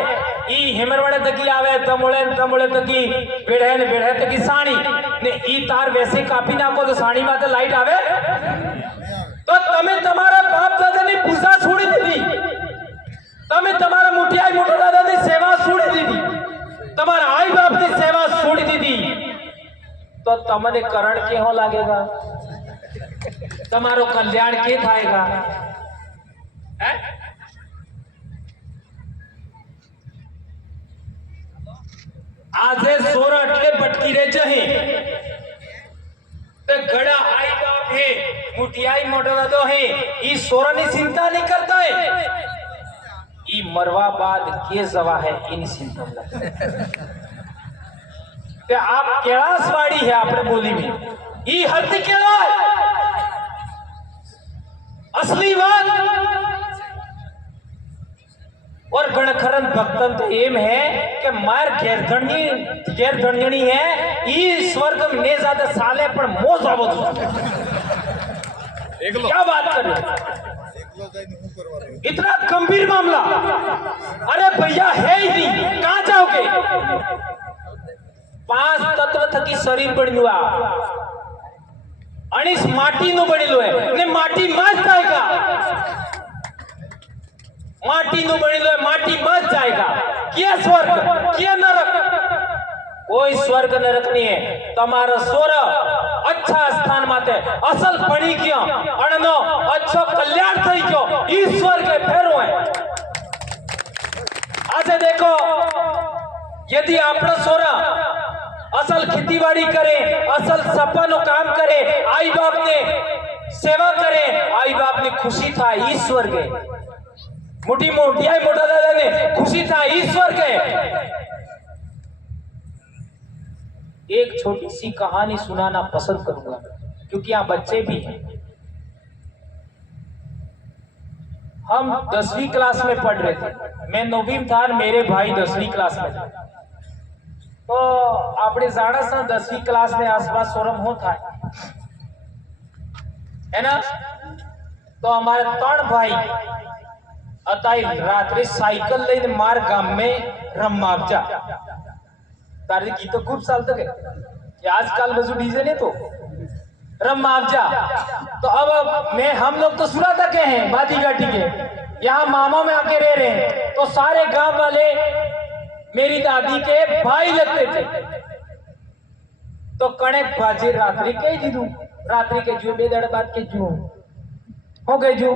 ई हेमरवाड़े तकी आवे तमोड़े तकी बेढ़े तकी साणी ने ई तार वैसे कापी नाखो तो साणी माते लाइट आवे तो तमे तमारा बाप दादा ने पूजा छोड़ी दीधी तमे तमारा मुठियाई मोटा दादा ने सेवा छोड़ी दीधी तमारा आई बाप ने सेवा छोड़ी दीधी तो तमने करण के हो लागेगा तमारो कल्याण के थाएगा आजे सोर अटले भटकी रे जहे तो गड़ा आई बाप है मुठियाई मोटा दादो है ई सोरानी चिंता नहीं करता है ई मरवा बाद के जवा है इन चिंता ते आप कैलाशवाड़ी है आपने बोली में ई हद केला असली बात और गणखरन भक्तन तो एम है कि मार गैर धणजनी है ई स्वर्ग में ने ज्यादा साले पर मोज आवो क्या बात कर रहे इतना गंभीर मामला अरे भैया है ही नहीं कहां जाओगे 5 तत्व थकी शरीर बन्यु आ अणिस माटी नो बनेलो है ने माटी माज थाय का माटी नु बनेलो माटी में जाएगा। क्या स्वर्ग क्या नरक? कोई स्वर्ग नरक नहीं है। तमारा सोर अच्छा स्थान माते असल पड़ी गयो अणनो अच्छो कल्याण થઈ ગયો ईश्वर के फेरो है। आज देखो यदि आपनो सोर असल खेतीबाड़ी करे असल सपनो काम करे आई बाप ने सेवा करे आई बाप ने खुशी था ईश्वर के मोटी मोटी आई मोटा दादा ने खुशी था ईश्वर के। एक छोटी सी कहानी सुनाना पसंद करूंगा क्योंकि यहाँ बच्चे भी हैं। हम 10वीं क्लास में पढ़ रहे थे, मैं 9वीं में था और मेरे भाई 10वीं क्लास में थे। तो आपने जाना सा 10वीं क्लास में आसपास सोरम होता है ना। तो हमारे 3 भाई अताई रात्रि साइकिल लेने मार गांव में रमावजा तारे की तो खूब साल तक है आजकल बजू डीजे ने तो रमावजा। तो अब मैं हम लोग तो सुराता के हैं बादी घाटी के यहाँ मामा में आके रह रहे हैं। तो सारे गांव वाले मेरी दादी के भाई लगते थे। तो कणक बाजे रात्रि के दीदू रात्रि के जो बेदड़ बात के जो हो गए जो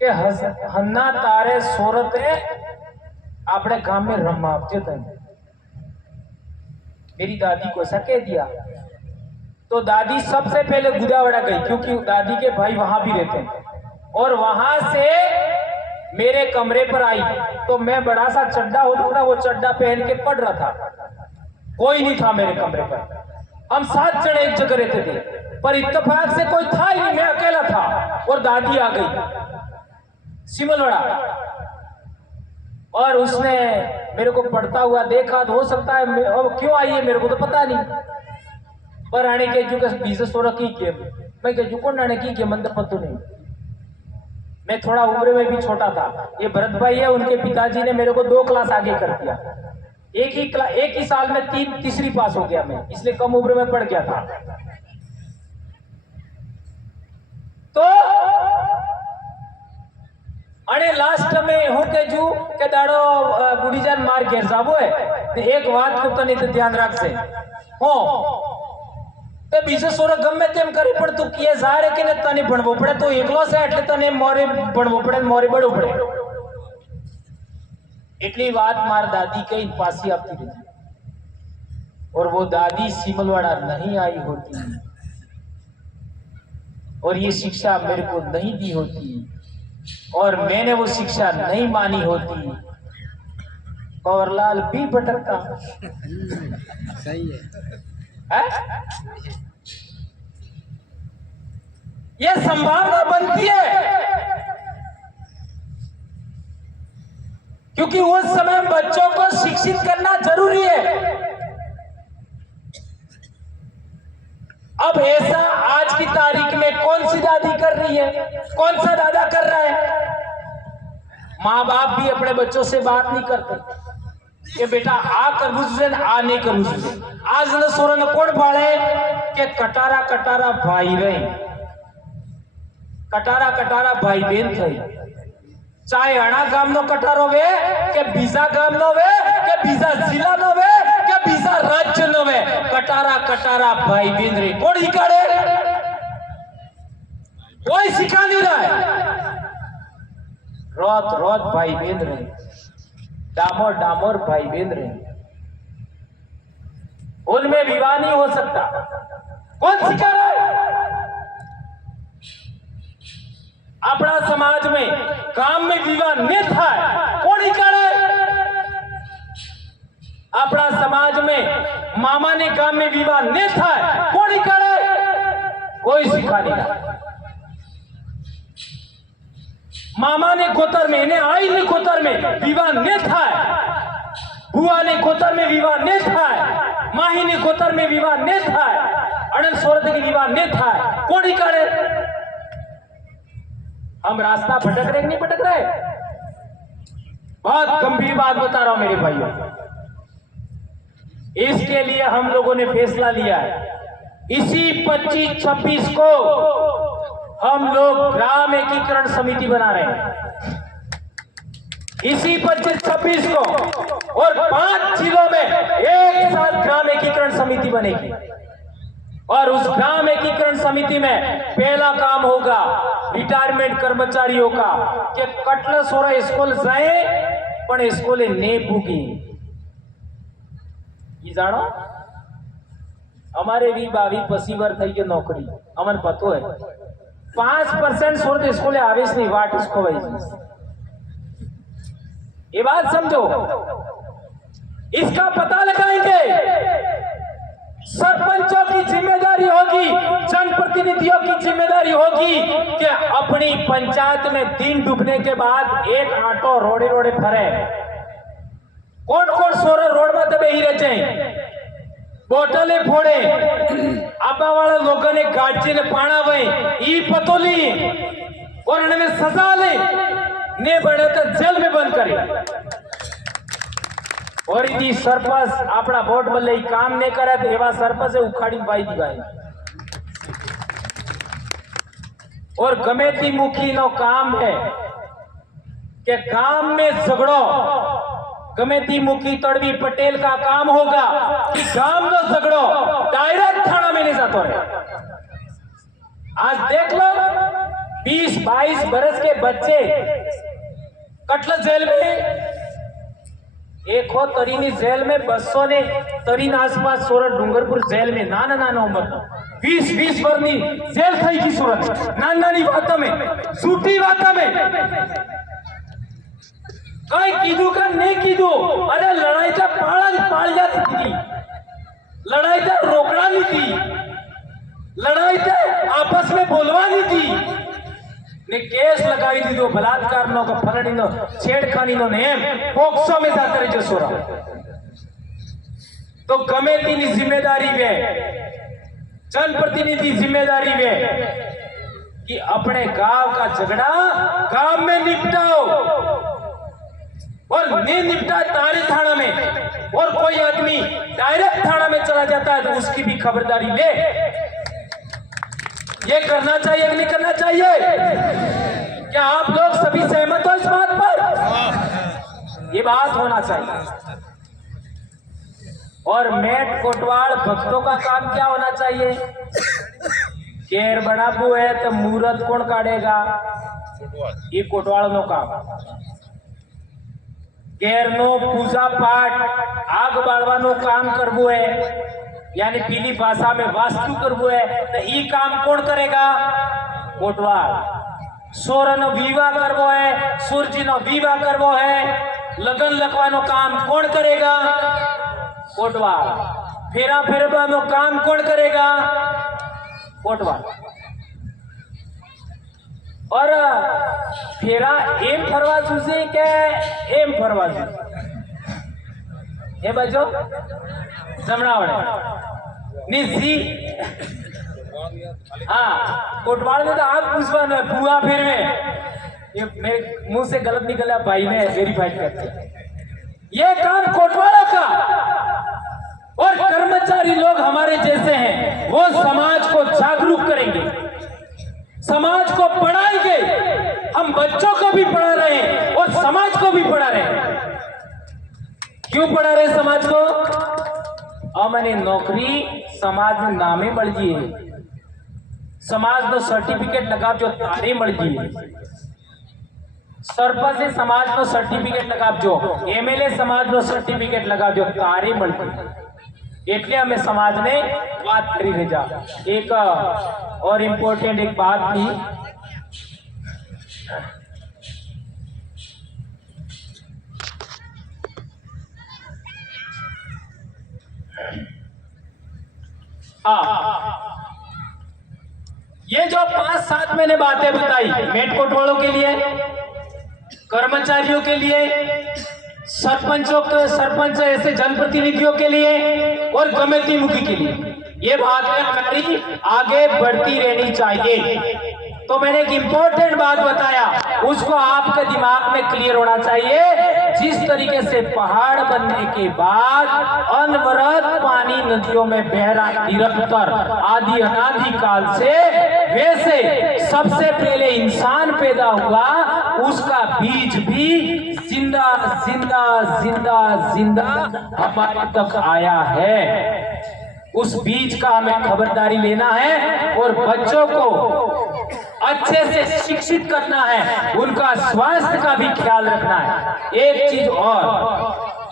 के हन्ना तारे सोरत अपने गांव में रमावजे थे। मेरी दादी को ऐसा कह दिया तो दादी सबसे पहले गुदावड़ा गई क्योंकि दादी के भाई वहां भी रहते हैं और वहां से मेरे कमरे पर आई। तो मैं बड़ा सा चड्डा होता था वो चड्डा पहन के पढ़ रहा था, कोई नहीं था मेरे कमरे पर। हम 7 जने एक जगह रहते थे पर इत्तेफाक से कोई था ही नहीं, मैं अकेला था और दादी आ गई सिमलवाड़ा और उसने मेरे को पढ़ता हुआ देखा। तो हो सकता है अब क्यों आई है मेरे को तो पता नहीं पर आने के जो बीस सोरा की के मैं के जो कौन आने की मन तो पता नहीं। मैं थोड़ा उम्र में भी छोटा था। ये भरत भाई है उनके पिताजी ने मेरे को 2 क्लास आगे कर दिया। एक ही साल में तीसरी पास हो गया मैं, इसलिए कम उम्र में पढ़ गया था। तो अने लास्ट में हूँ के जू के दाड़ो गुड़ीजान मार घेर जाबो है तो एक बात को तो नहीं तो ध्यान रख से हो ते बीजे सोरा गમે તેમ કરી પણ તું કિએ જારે કે ને તને ભણવો પડે તો એકલો છે એટલે તને મોરે ભણવો પડે મોરે બળવું પડે એટલી વાત માર દાદી કઈ પાછી આપતી રહી और वो दादी सिमलवाड़ा नहीं आई होती और ये शिक्षा मेरे को नहीं दी होती और मैंने वो शिक्षा नहीं मानी होती कंवरलाल भी भटकता। सही है? ये संभावना बनती है क्योंकि उस समय बच्चों को शिक्षित करना जरूरी है। अब ऐसा आज की तारीख में कौन सी दादी कर रही है, कौन सा दादा कर रहा है? माँ बाप भी अपने बच्चों से बात नहीं करते कि बेटा आ करवू जुए आ नहीं करवू जुए। आज न सोरन कोण भाड़े के कटारा कटारा भाई रहे, कटारा कटारा भाई बहन थई। चाहे अणा गाम नो कटारो वे के बीजा गाम नो वे के बीजा जिला नो वे के बीजा राज्य नो वे, कटारा कटारा भाई बहन रे। कोण हिकाड़े? कोई सिखा नहीं रहा है। रोत रोत भाई बहन रहे, डामोर डामोर भाई बहन रहे, उनमें विवाह नहीं हो सकता। कौन सिखा रहा है? अपना समाज में काम में विवाह नहीं था, कौन हिकाड़े? अपना समाज में मामा ने काम में विवाह नहीं था, कौन हिकाड़े? कोई सिखा नहीं रहा। मामा ने कोतर में ने आई ने कोतर में विवाह नहीं था, बुआ ने कोतर में विवाह नहीं था, माही ने कोतर में विवाह नहीं था, अनंत सोरत की विवाह नहीं था। कौन हिकाड़े? हम रास्ता भटक रहे नहीं भटक रहे? बहुत गंभीर बात बता रहा हूं मेरे भाइयों। इसके लिए हम लोगों ने फैसला लिया है, इसी 25-26 को हम लोग ग्राम एकीकरण समिति बना रहे हैं। इसी 25-26 को और 5 जिलों में एक साथ ग्राम एकीकरण समिति बनेगी और उस ग्राम एकीकरण समिति में पहला काम होगा रिटायरमेंट कर्मचारियों का कि कटला सोरा स्कूल जाए पण स्कूले ने पूगी ये जानो हमारे भी बावी पसीवर થઈ કે નોકરી અમને પતો હે 5% સોર સ્કૂલે આવેશ ની વાટ इसको भाई ये बात समझो इसका पता लगाएंगे सरपंचों की जिम्मेदारी होगी जनप्रतिनिधियों की जिम्मेदारी होगी कि अपनी पंचायत में दिन डूबने के बाद एक ऑटो रोडे रोडे फरे कौन कौन सोरा रोड में तबे ही रह जाए बोटले फोड़े आबा वाला लोगों ने गाड़ी ने पाना वही ई पतोली और उन्हें सजा ले ने बड़े तो जेल में बंद करे और यदि सरपंच अपना वोट बदले काम नहीं करे तो एवं सरपंच से उखाड़ी पाई दी भाई और गमेती मुखी नो काम है कि काम में झगड़ो गमेती मुखी तड़वी पटेल का काम होगा कि गांव नो झगड़ो डायरेक्ट थाना में नहीं जाता रहे। आज देख लो 20-22 बरस के बच्चे कटला जेल में एक हो तरीनी जेल में 200 ने तरीन आसपास सोरठ डूंगरपुर जेल में नाना नाना उम्र 20-20 वर्षनी जेल थई की सूरत नानी वाता में झूठी वाता में कई कीधु का नहीं कीधु अरे लड़ाई का पाल जाती थी लड़ाई का रोकड़ा नहीं थी लड़ाई का आपस में बोलवानी थी ने केस लगाई थी तो बलात्कार नो का फलनी नो छेड़खानी नो नेम पोक्सो में जाकर रहे जो सोरा तो गमे तीनी जिम्मेदारी वे जनप्रतिनिधि जिम्मेदारी वे कि अपने गांव का झगड़ा गांव में निपटाओ और नहीं निपटा तारी थाना में और कोई आदमी डायरेक्ट थाना में चला जाता है तो उसकी भी खबरदारी ले ये करना चाहिए नहीं करना चाहिए क्या आप लोग सभी सहमत हो इस बात पर ये बात होना चाहिए और मेट कोटवाल भक्तों का काम क्या होना चाहिए केर बनाबू है तो मुहूर्त कौन काटेगा ये कोटवाल नो काम केर नो पूजा पाठ आग बाळवानो काम करवो है यानी पीली भाषा में वास्तु करवो है तो ई काम कौन करेगा कोटवाल सोरनो विवाह करवो है सूरजी नो विवाह करवो है लगन लगवानो काम कौन करेगा कोटवाल फेरा फेरवानो काम कौन करेगा कोटवाल और फेरा एम फरवा जूसे के एम फरवा जूसे ए बजो जमनावड़े निजी हाँ कोटवाल में तो आप पूछवाना बुआ फिर में ये मेरे मुंह से गलत निकला भाई ने वेरीफाइड करके ये काम कोटवाला का और कर्मचारी लोग हमारे जैसे हैं वो समाज को जागरूक करेंगे समाज को पढ़ाएंगे हम बच्चों को भी पढ़ा रहे हैं और समाज को भी पढ़ा रहे हैं क्यों पढ़ा रहे समाज को अमने नौकरी समाज में नामे मळ गई समाज नो सर्टिफिकेट लगाव जो तारे मळ गई सरपंच से समाज नो सर्टिफिकेट लगाव जो एमएलए समाज नो सर्टिफिकेट लगाव जो तारे मळ गई એટલે અમે સમાજને વાત કરી રેજા એક और इम्पोर्टेंट एक बात थी ये जो 5-7 मैंने बातें बताई मेट कोटवालों के लिए कर्मचारियों के लिए सरपंच ऐसे जनप्रतिनिधियों के लिए और गमेती मुखी के लिए ये बातें हमारी आगे बढ़ती रहनी चाहिए तो मैंने एक इंपॉर्टेंट बात बताया उसको आपके दिमाग में क्लियर होना चाहिए जिस तरीके से पहाड़ बनने के बाद अनवरत पानी नदियों में बह रहा निरंतर आदि अनादि काल से वैसे सबसे पहले इंसान पैदा हुआ उसका बीज भी जिंदा जिंदा जिंदा जिंदा हमारे तक आया है। उस बीज का हमें खबरदारी लेना है और बच्चों को अच्छे से शिक्षित करना है, उनका स्वास्थ्य का भी ख्याल रखना है। एक चीज और,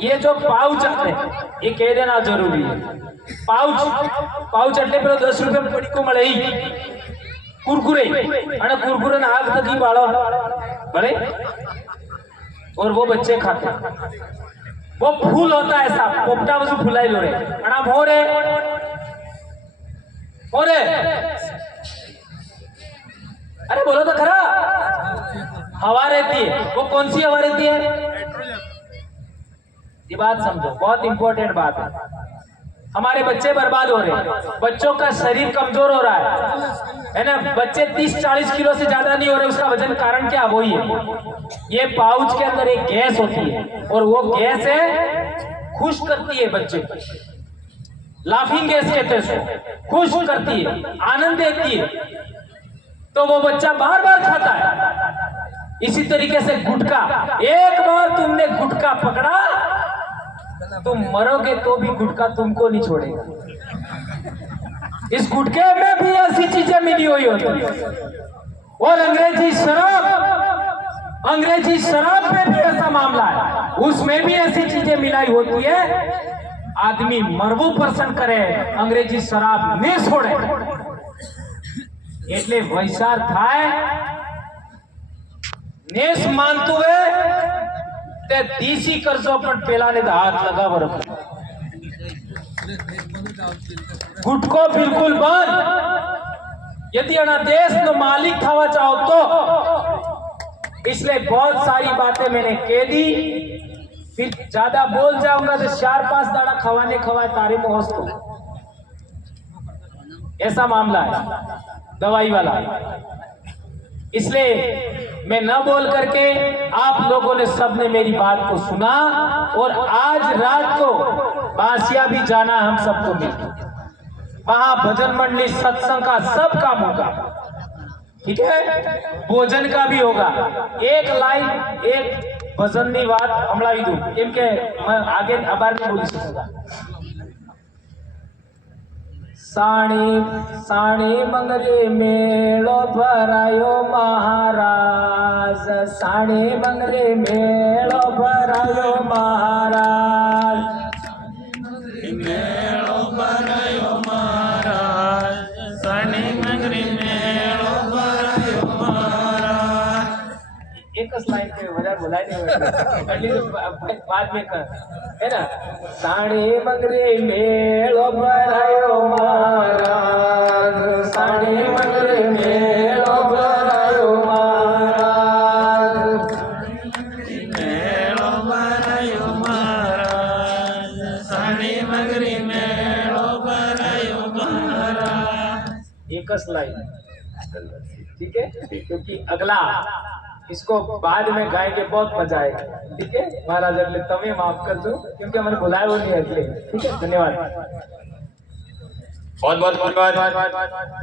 ये जो पाउच आते हैं ये कह देना जरूरी है। पाउच એટલે પેલો 10 રૂપિયા પડીકો મળે कुरकुरे અને कुरकुरे ना आग तक ही बाड़ो बड़े और वो बच्चे खाते हैं। वो फूल होता है ऐसा पोपटा वजू फुलाई लो रे अना भोरे भोरे अरे बोलो तो खरा हवा रहती है। वो कौन सी हवा रहती है? ये बात समझो, बहुत इंपॉर्टेंट बात है। हमारे बच्चे बर्बाद हो रहे हैं, बच्चों का शरीर कमजोर हो रहा है ना। बच्चे 30-40 किलो से ज्यादा नहीं हो रहे, उसका वजन कारण क्या? वही है, ये पाउच के अंदर एक गैस होती है और वो गैस है खुश करती है बच्चे को। लाफिंग गैस कहते हैं उसको, खुश करती है, आनंद देती है, तो वो बच्चा बार बार खाता है। इसी तरीके से गुटखा, एक बार तुमने गुटखा पकड़ा तुम मरोगे तो भी गुटखा तुमको नहीं छोड़ेगा। इस गुटखे में भी ऐसी चीजें मिली हुई होती है। और अंग्रेजी शराब में भी ऐसा मामला है, उसमें भी ऐसी चीजें मिलाई होती है। आदमी मरवो पर्सन करे, अंग्रेजी शराब नहीं छोड़े। એટલે વૈસાર થાય નેસ માનતું હે તે દેશી કરજો પણ પેલાને હાથ લગાવો રખો। गुटको बिल्कुल बंद। यदि अना देश नो मालिक थवा चाहो तो। इसलिए बहुत सारी बातें मैंने कह दी, फिर ज्यादा बोल जाऊंगा तो 4-5 दाड़ा खवाने खवाए तारे में हंस तो ऐसा मामला है दवाई वाला। इसलिए मैं न बोल करके आप लोगों ने सबने मेरी बात को सुना और आज रात को बासिया भी जाना हम सबको मिलकर, वहां भजन मंडली सत्संग का सब काम होगा, ठीक है, भोजन का भी होगा। एक लाइन एक भजन की बात हमला दू केम के मैं आगे आभार नहीं बोली सकूंगा। साणी साणी मंगरे मेळो भरायो महाराज, साणी मंगरे मेळो भरायो महाराज, मेळो भरायो महाराज, साणी मंगरे मेळो भरायो महाराज। एक लाइन पे वजह बुलाई नहीं बाद में कर है ना। साणी मंगरे मेळो भरायो महाराज, साणी मंगरे मेळो भरायो महाराज, मेळो भरायो महाराज, साणी मंगरे मेळो भरायो महाराज। एक लाइन, ठीक है, क्योंकि अगला इसको बाद में गाएंगे, बहुत मजा आएगा, ठीक है महाराज। अगले तमें माफ कर दो क्योंकि हमें बुलाया वो नहीं है, ठीक है। धन्यवाद, बहुत बहुत धन्यवाद।